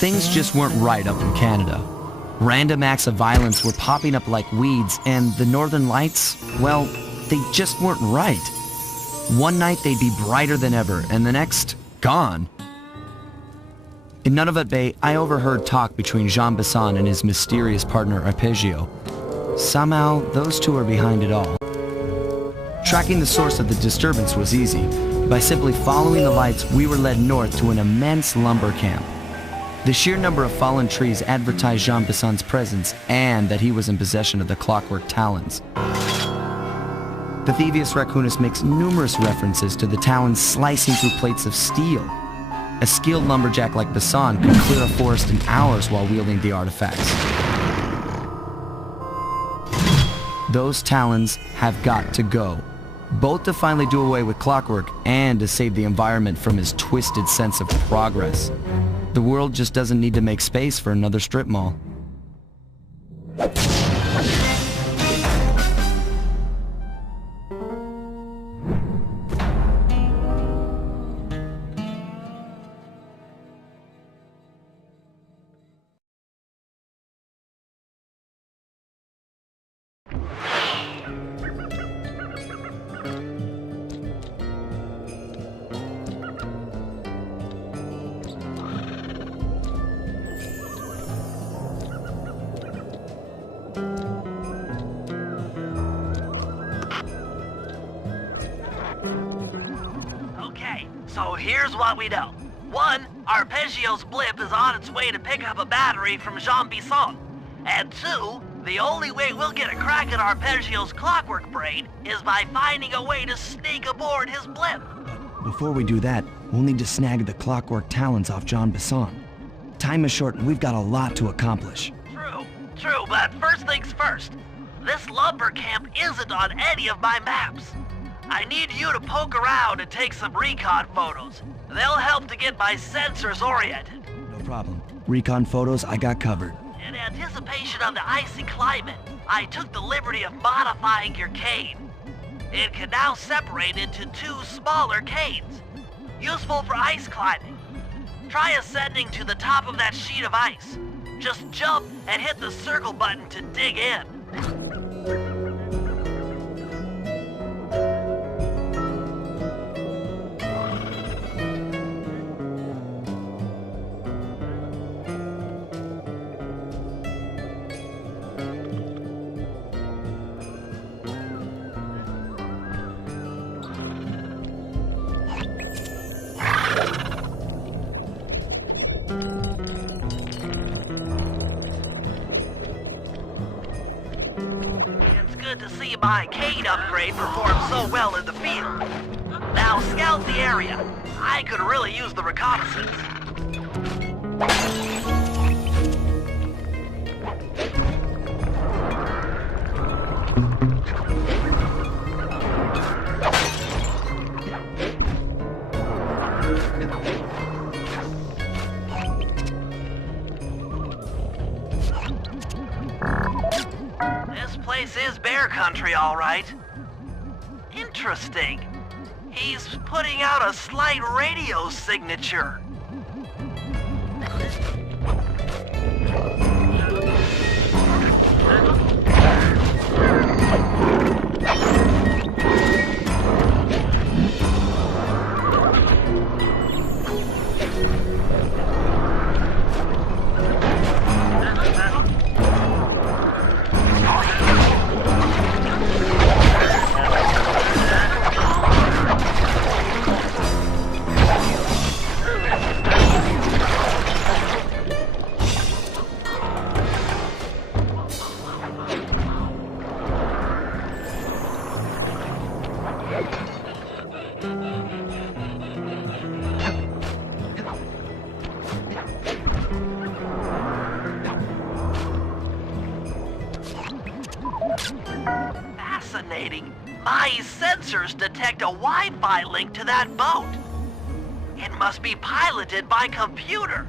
things just weren't right up in Canada. Random acts of violence were popping up like weeds, and the Northern Lights, well, they just weren't right. One night they'd be brighter than ever, and the next, gone. In Nunavut Bay, I overheard talk between Jean Bisson and his mysterious partner Arpeggio. Somehow, those two are behind it all. Tracking the source of the disturbance was easy. By simply following the lights, we were led north to an immense lumber camp. The sheer number of fallen trees advertised Jean Bisson's presence and that he was in possession of the clockwork talons. The Thievius Raccoonus makes numerous references to the talons slicing through plates of steel. A skilled lumberjack like Bisson could clear a forest in hours while wielding the artifacts. Those talons have got to go, both to finally do away with clockwork and to save the environment from his twisted sense of progress. The world just doesn't need to make space for another strip mall. So here's what we know. 1, Arpeggio's blip is on its way to pick up a battery from Jean Bisson. And 2, the only way we'll get a crack at Arpeggio's clockwork brain is by finding a way to sneak aboard his blip. Before we do that, we'll need to snag the clockwork talons off Jean Bisson. Time is short and we've got a lot to accomplish. True, but first things first. This lumber camp isn't on any of my maps. I need you to poke around and take some recon photos. They'll help to get my sensors oriented. No problem. Recon photos I got covered. In anticipation of the icy climate, I took the liberty of modifying your cane. It can now separate into 2 smaller canes, useful for ice climbing. Try ascending to the top of that sheet of ice. Just jump and hit the circle button to dig in. To see my cane upgrade perform so well in the field. Now scout the area. I could really use the reconnaissance. This place is bear country, all right. Interesting. He's putting out a slight radio signature. Fascinating. My sensors detect a Wi-Fi link to that boat. It must be piloted by computer.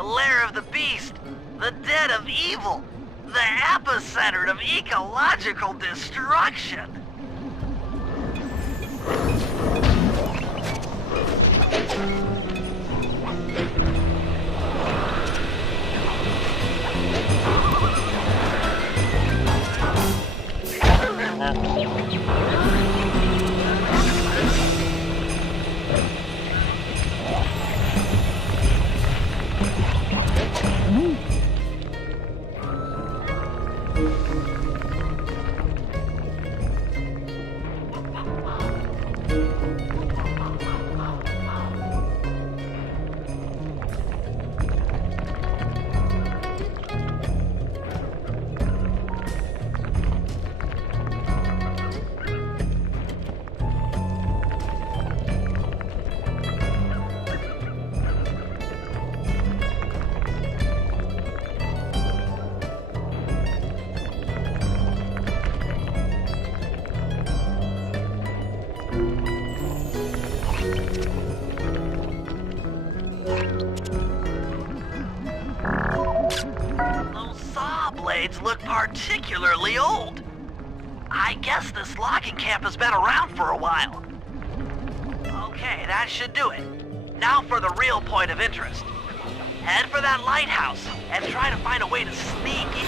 the lair of the beast, the den of evil, the epicenter of ecological destruction. Look particularly old. I guess this logging camp has been around for a while. Okay, that should do it. Now for the real point of interest. Head for that lighthouse and try to find a way to sneak in.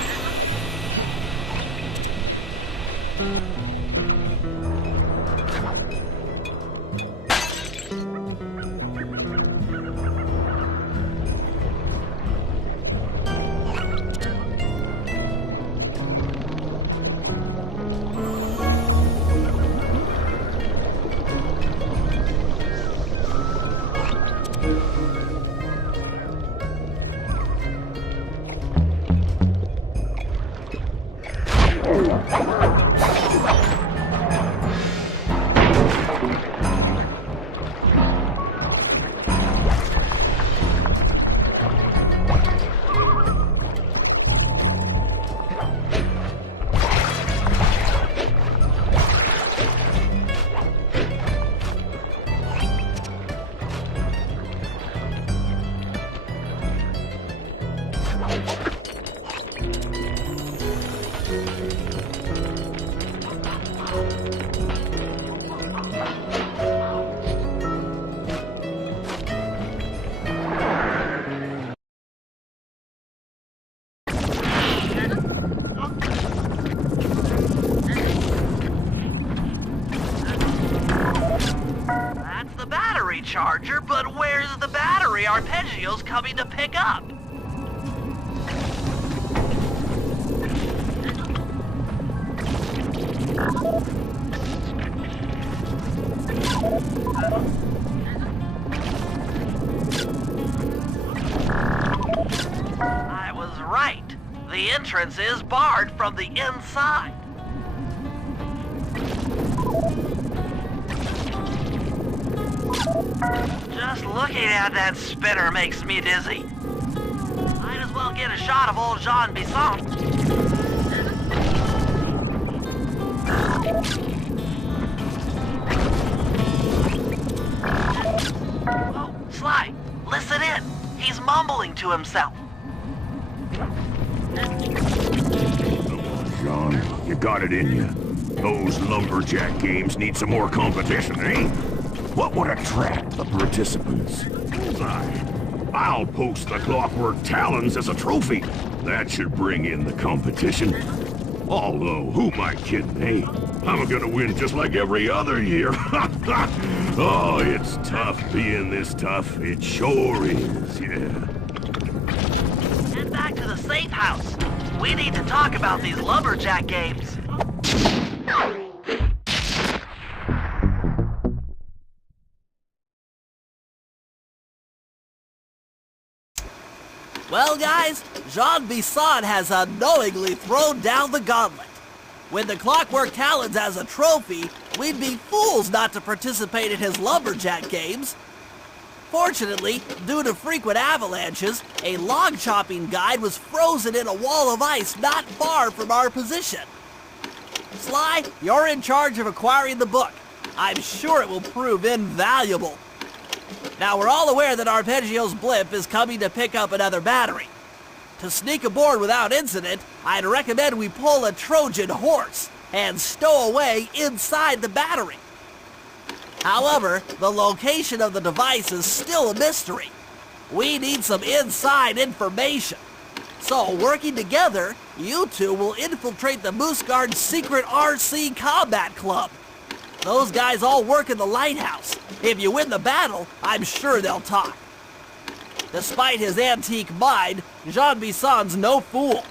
Charger, but where's the battery arpeggios coming to pick up? I was right. The entrance is barred from the inside. Just looking at that spinner makes me dizzy. Might as well get a shot of old Jean Bisson. Oh, Sly, listen in. He's mumbling to himself. Jean, you got it in you. Those lumberjack games need some more competition, eh? What would attract the participants? I'll post the Clockwork Talons as a trophy. That should bring in the competition. Although, who am I kidding, eh? I'm gonna win just like every other year. Oh, it's tough being this tough. It sure is, yeah. Head back to the safe house. We need to talk about these lumberjack games. Well, guys, Jean Bisson has unknowingly thrown down the gauntlet. With the Clockwork Talons as a trophy, we'd be fools not to participate in his lumberjack games. Fortunately, due to frequent avalanches, a log chopping guide was frozen in a wall of ice not far from our position. Sly, you're in charge of acquiring the book. I'm sure it will prove invaluable. Now, we're all aware that Arpeggio's blimp is coming to pick up another battery. To sneak aboard without incident, I'd recommend we pull a Trojan horse and stow away inside the battery. However, the location of the device is still a mystery. We need some inside information. So, working together, you two will infiltrate the Moose Guard's secret RC combat club. Those guys all work in the lighthouse. If you win the battle, I'm sure they'll talk. Despite his antique mind, Jean Bisson's no fool.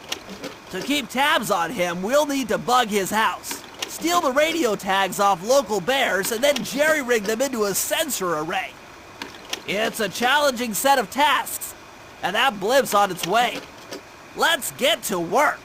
To keep tabs on him, we'll need to bug his house, steal the radio tags off local bears, and then jerry-rig them into a sensor array. It's a challenging set of tasks, and that blimp's on its way. Let's get to work.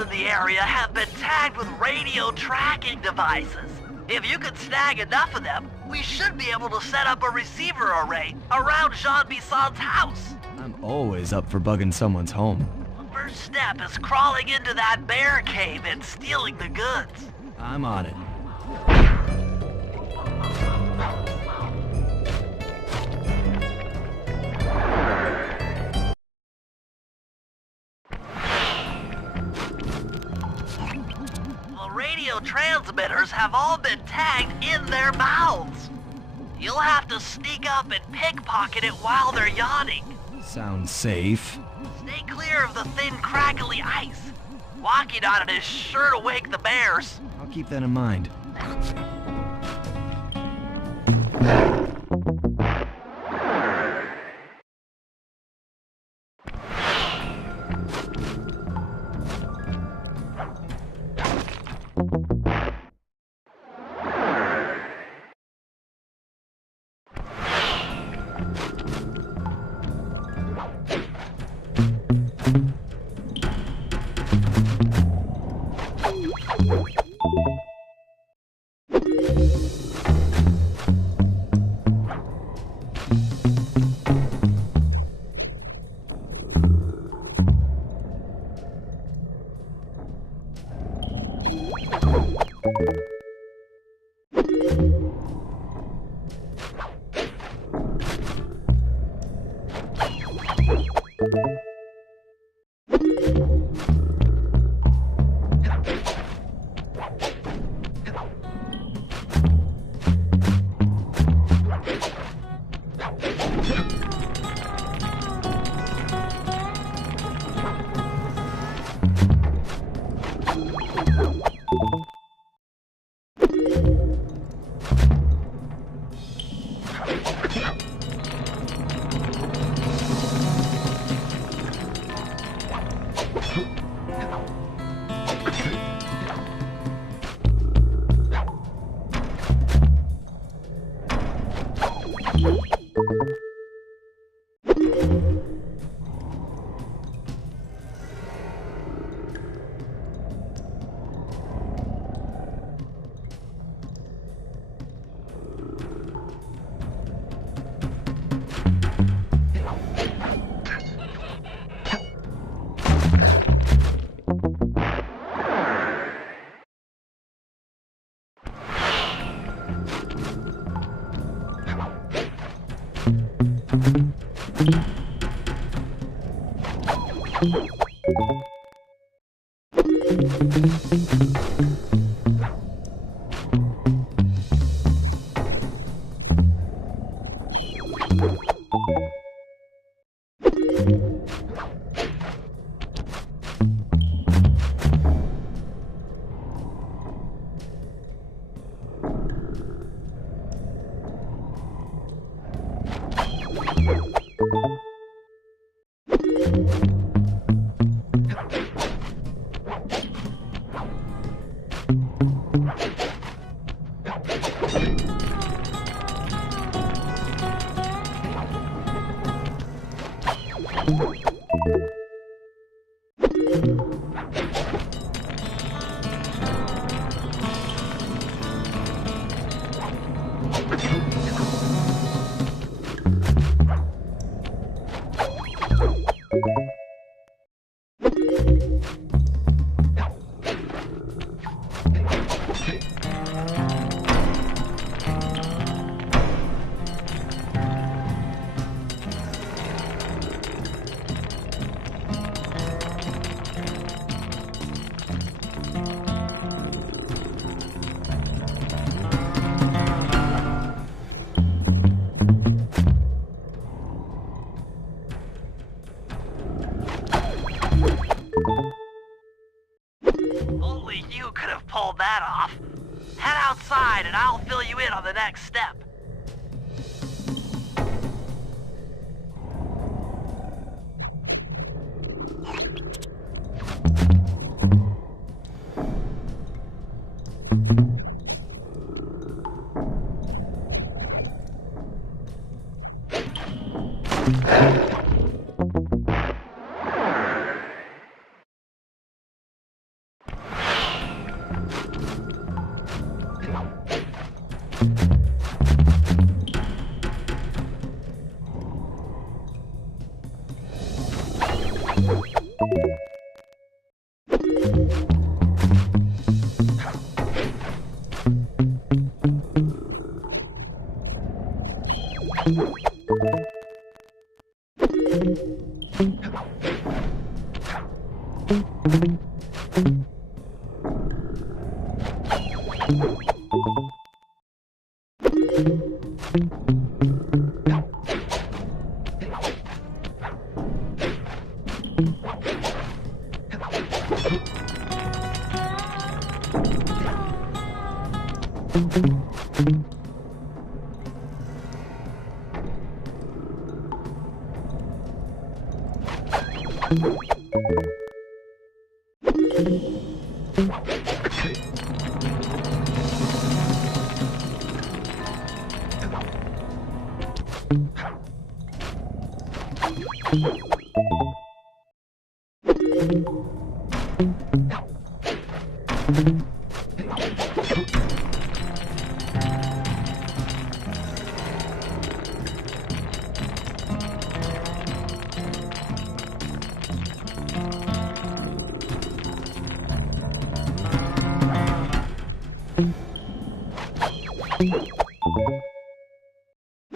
In the area have been tagged with radio tracking devices. If you could snag enough of them, we should be able to set up a receiver array around Jean Bisson's house. I'm always up for bugging someone's home. The first step is crawling into that bear cave and stealing the goods. I'm on it. Radio transmitters have all been tagged in their mouths. You'll have to sneak up and pickpocket it while they're yawning. Sounds safe. Stay clear of the thin, crackly ice. Walking on it is sure to wake the bears. I'll keep that in mind. Only you could have pulled that off. Head outside and I'll fill you in on the next step.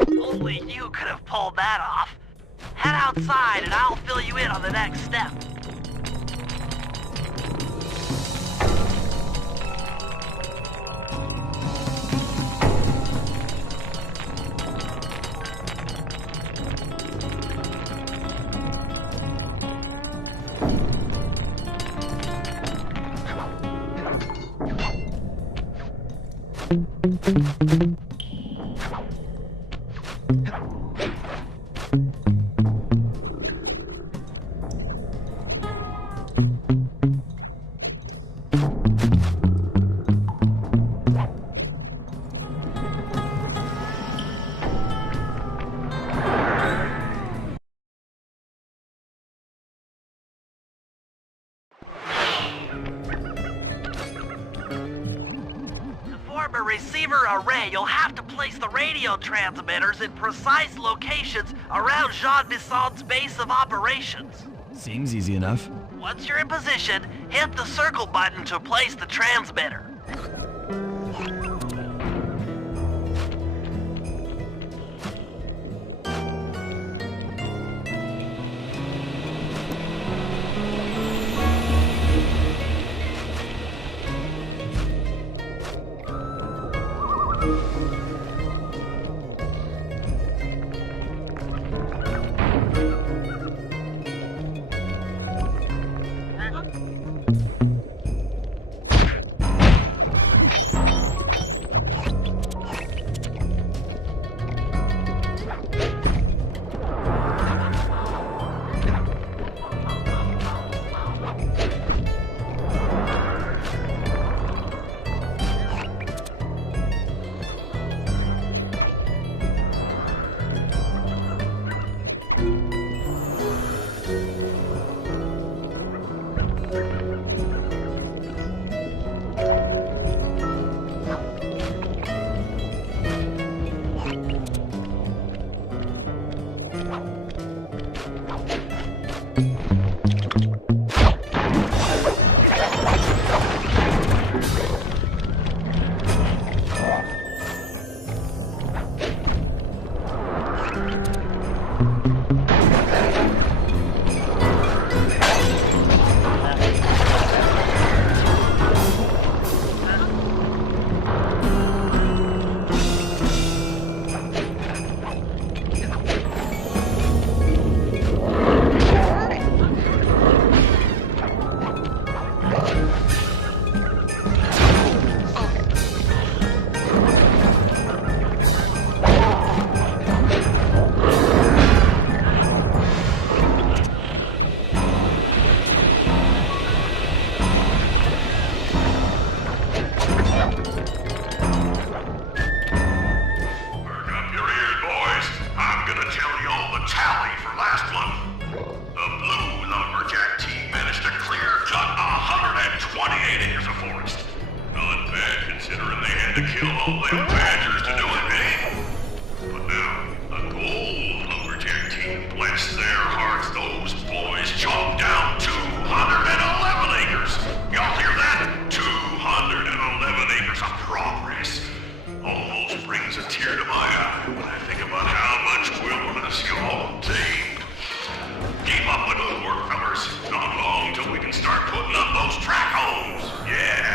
Only you could have pulled that off. Head outside and I'll fill you in on the next step. A receiver array, you'll have to place the radio transmitters in precise locations around Jean Bisson's base of operations. Seems easy enough. Once you're in position, hit the circle button to place the transmitter. all them badgers to do it, eh? But now, a gold lumberjack team, bless their hearts, those boys chopped down 211 acres. Y'all hear that? 211 acres of progress. Almost brings a tear to my eye when I think about how much wilderness y'all tamed. Keep up the good work, fellas. Not long till we can start putting up those track homes. Yeah.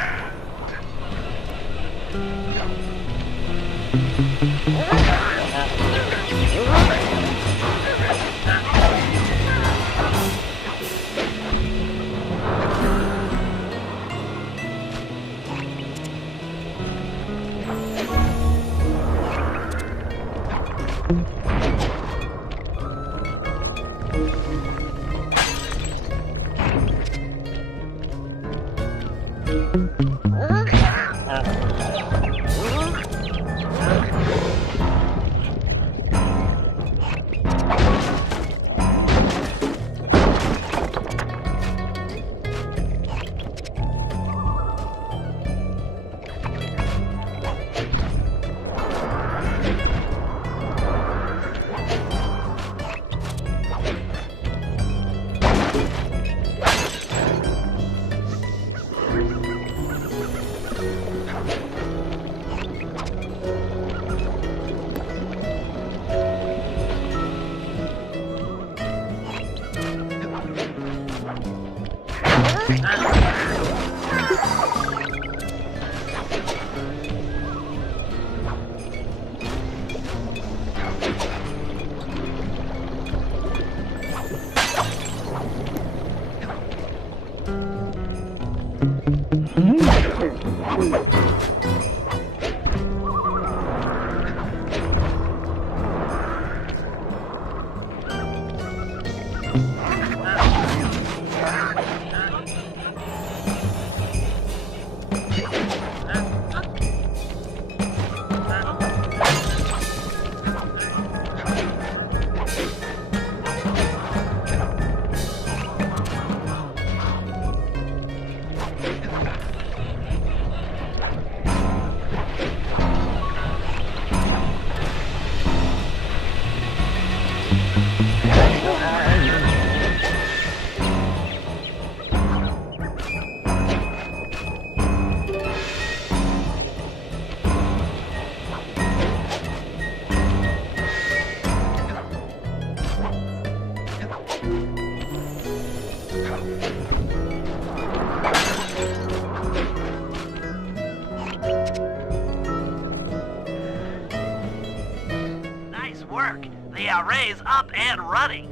Nice work. The array's up and running.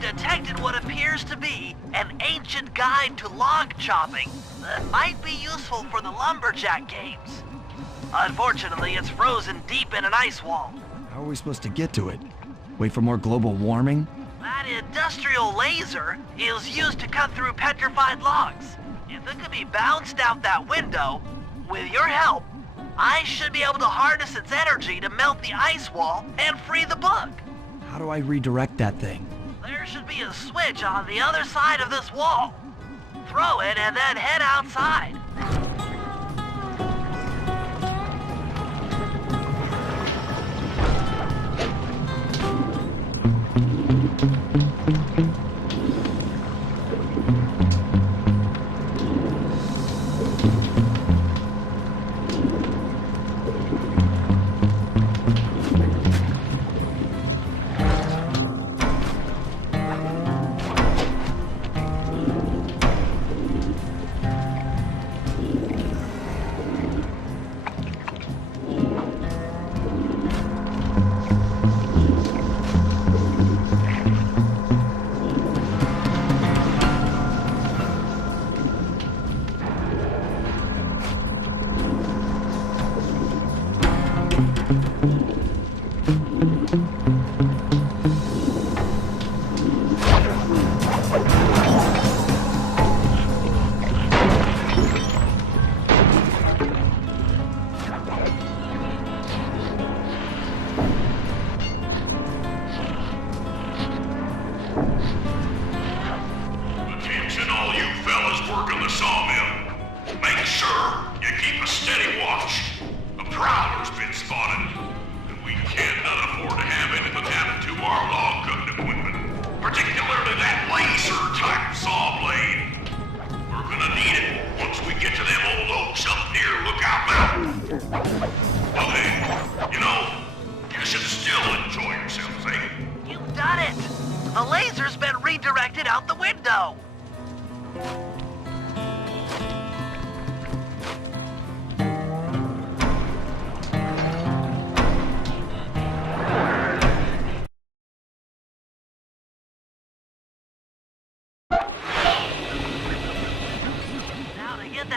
Detected what appears to be an ancient guide to log chopping that might be useful for the lumberjack games. Unfortunately, it's frozen deep in an ice wall. How are we supposed to get to it? Wait for more global warming? That industrial laser is used to cut through petrified logs. If it could be bounced out that window, with your help, I should be able to harness its energy to melt the ice wall and free the bug. How do I redirect that thing? There should be a switch on the other side of this wall. Throw it and then head outside.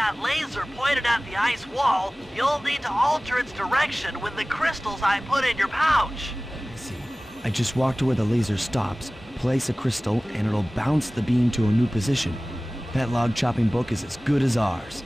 that laser pointed at the ice wall, you'll need to alter its direction with the crystals I put in your pouch. I see. I just walk to where the laser stops, place a crystal, and it'll bounce the beam to a new position. That log chopping book is as good as ours.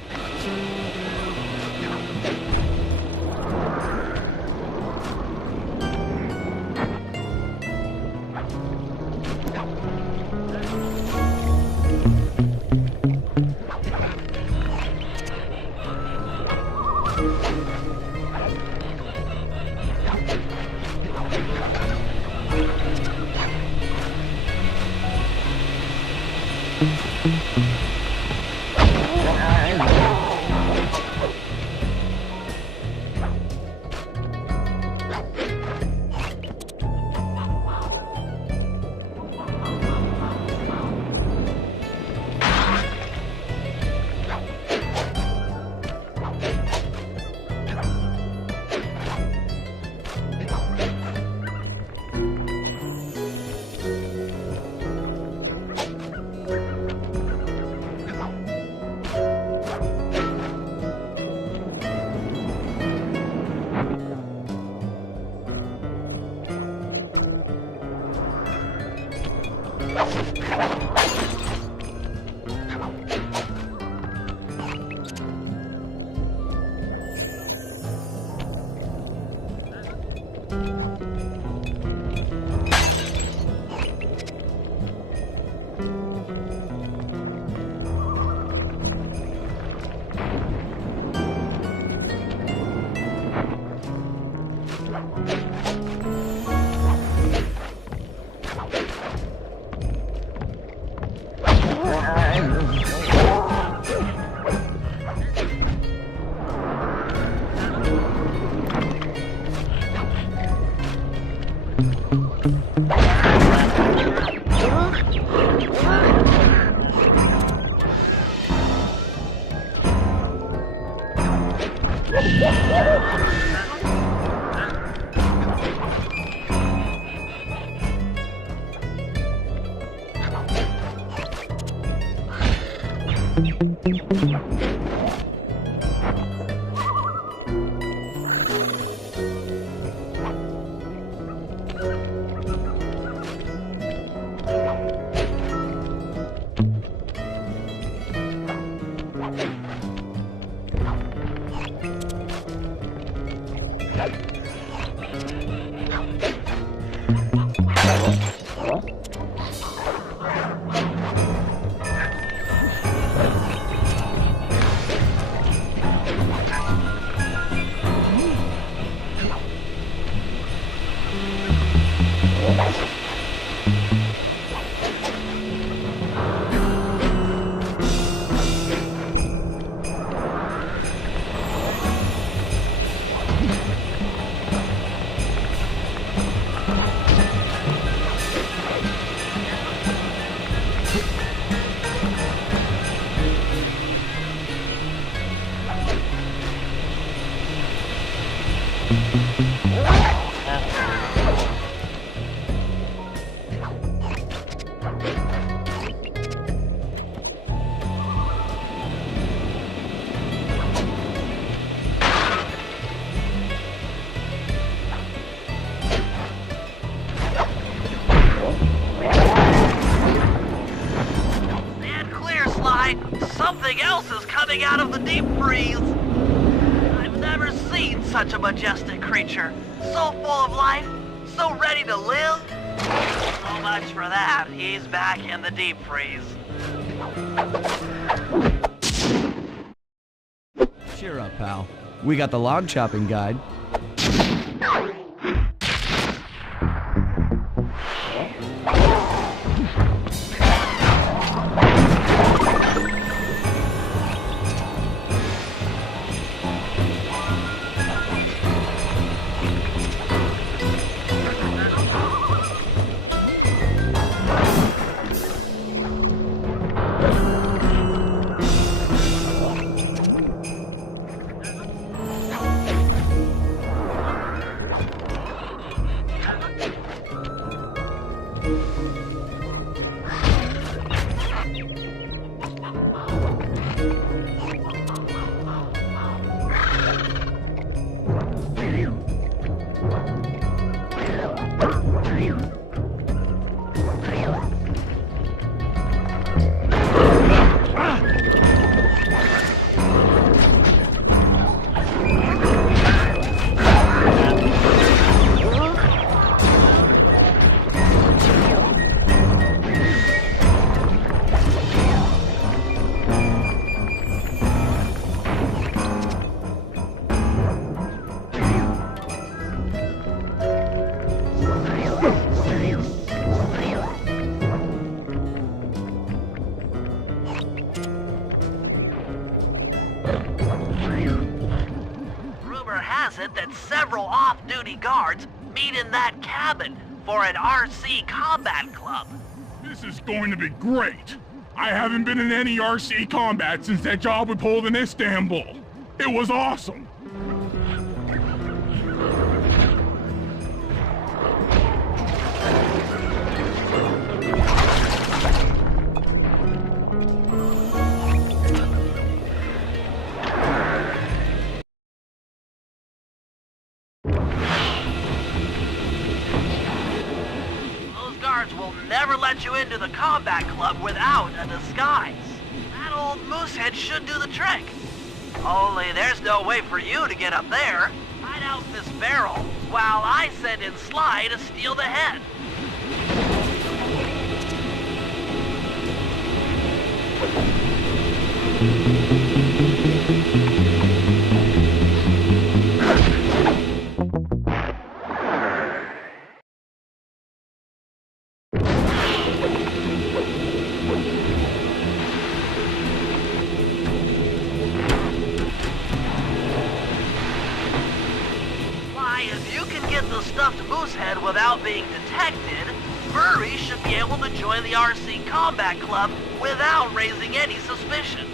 Something else is coming out of the deep freeze. I've never seen such a majestic creature. So full of life, so ready to live. So much for that, he's back in the deep freeze. Cheer up, pal. We got the log chopping guide. rumor has it that several off-duty guards meet in that cabin for an RC combat club. This is going to be great. I haven't been in any RC combat since that job we pulled in Istanbul. It was awesome. Will never let you into the combat club without a disguise. That old moosehead should do the trick. Only there's no way for you to get up there. Hide out in this barrel while I send in Sly to steal the head. The stuffed moosehead without being detected, Murray should be able to join the RC Combat Club without raising any suspicion.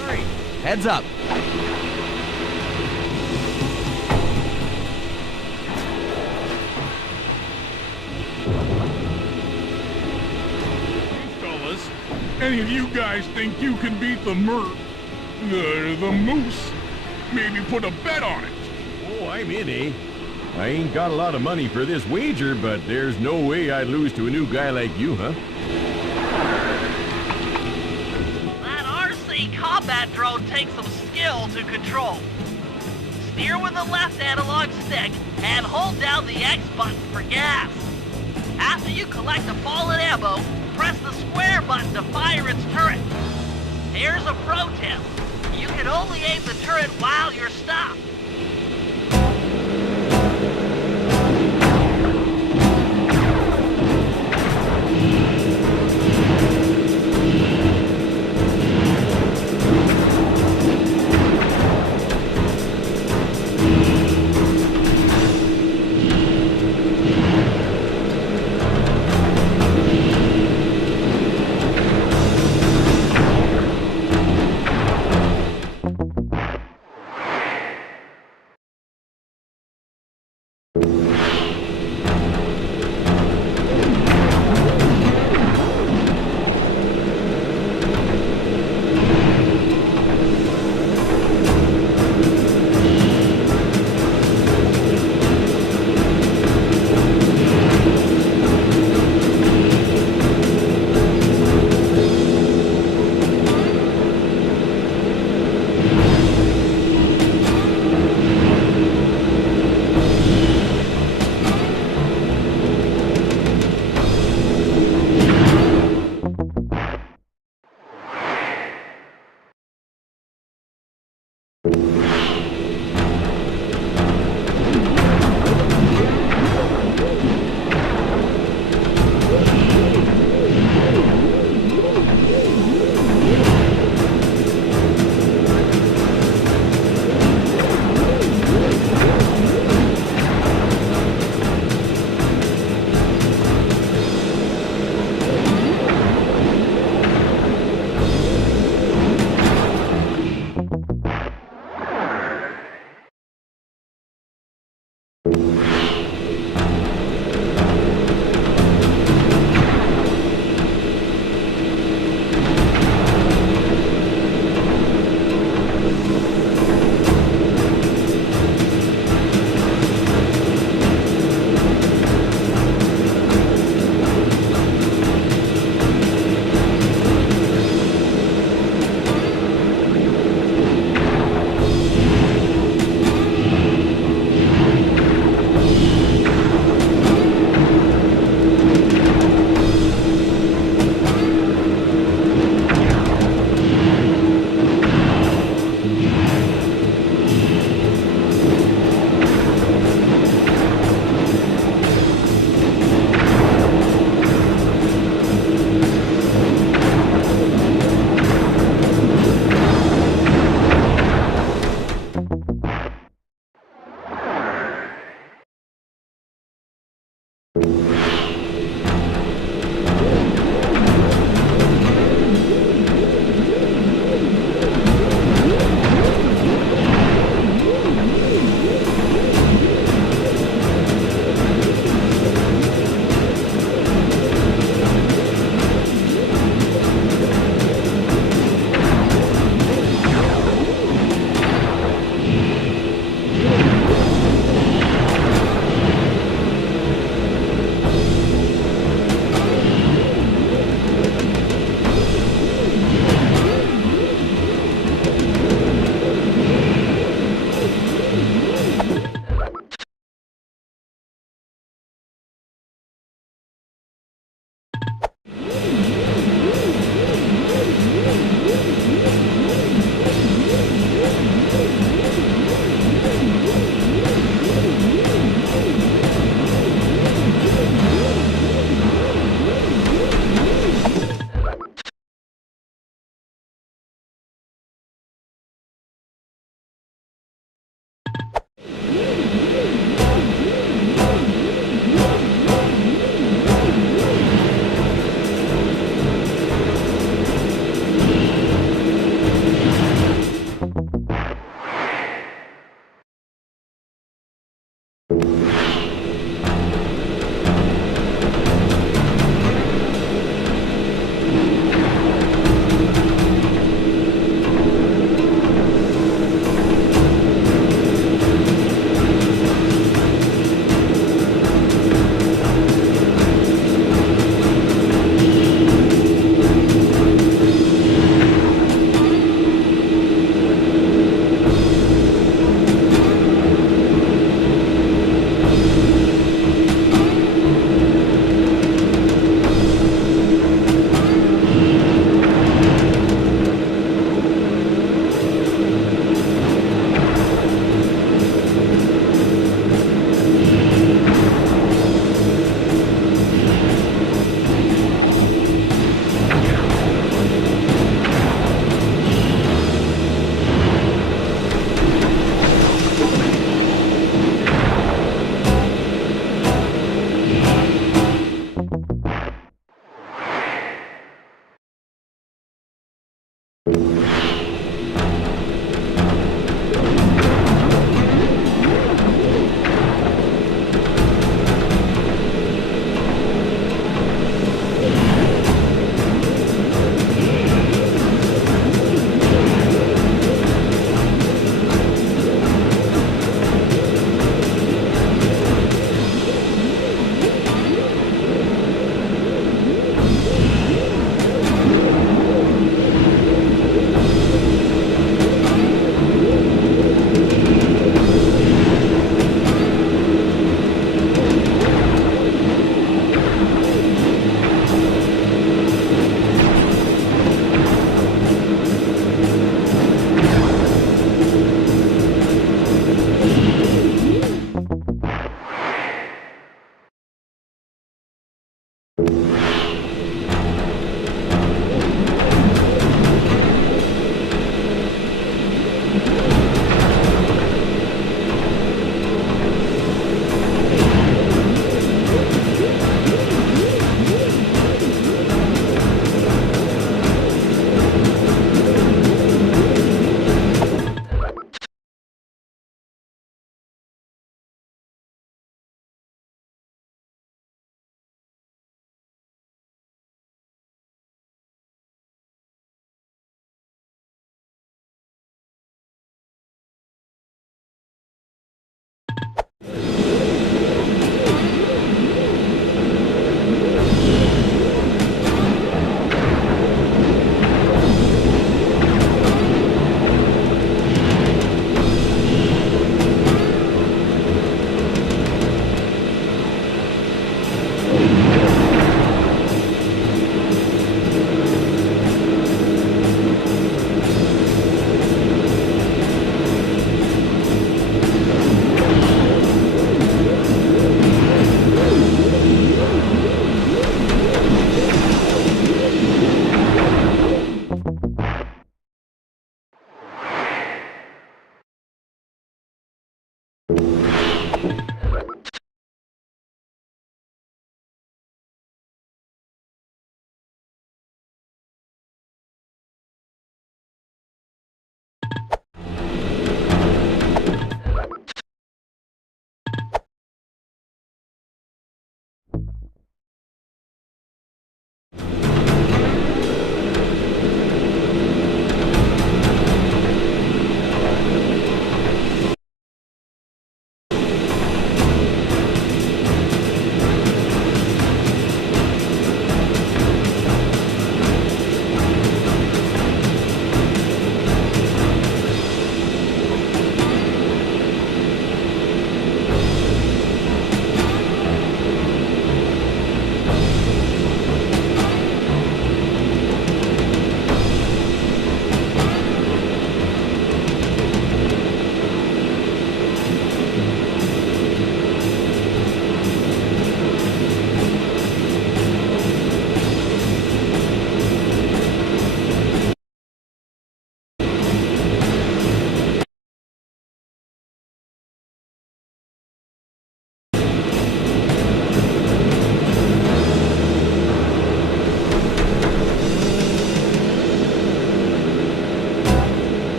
Hurry! Heads up! Fellas, any of you guys think you can beat the moose? Maybe put a bet on it. Oh, I'm in, eh? I ain't got a lot of money for this wager, but there's no way I'd lose to a new guy like you, huh? That RC combat drone takes some skill to control. steer with the left analog stick and hold down the X button for gas. After you collect the fallen ammo, press the square button to fire its turret. Here's a pro tip. You can only aim the turret while you're stopped.